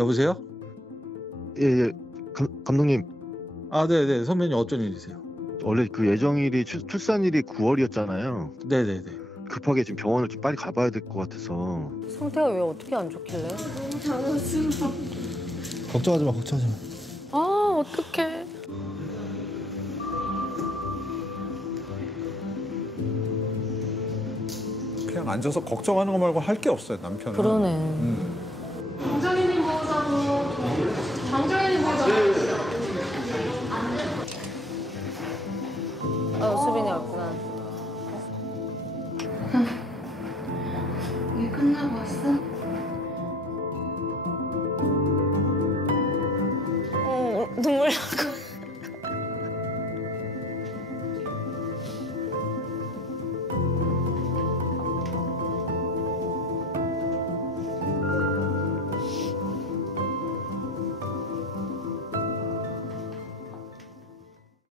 여보세요? 예. 감독님, 아, 네네. 선배님 어쩐 일이세요? 원래 그 예정일이 출산일이 9월이었잖아요. 네네네. 급하게 지금 병원을 좀 빨리 가봐야 될 것 같아서. 상태가 왜 어떻게 안 좋길래? 너무 당황스러워. 걱정하지 마, 걱정하지 마. 아, 어떡해. 그냥 앉아서 걱정하는 거 말고 할 게 없어요, 남편은. 그러네. 장정희님 보호자도 장정희님 보호자도 수빈이 왔구나. 일 끝나고 왔어?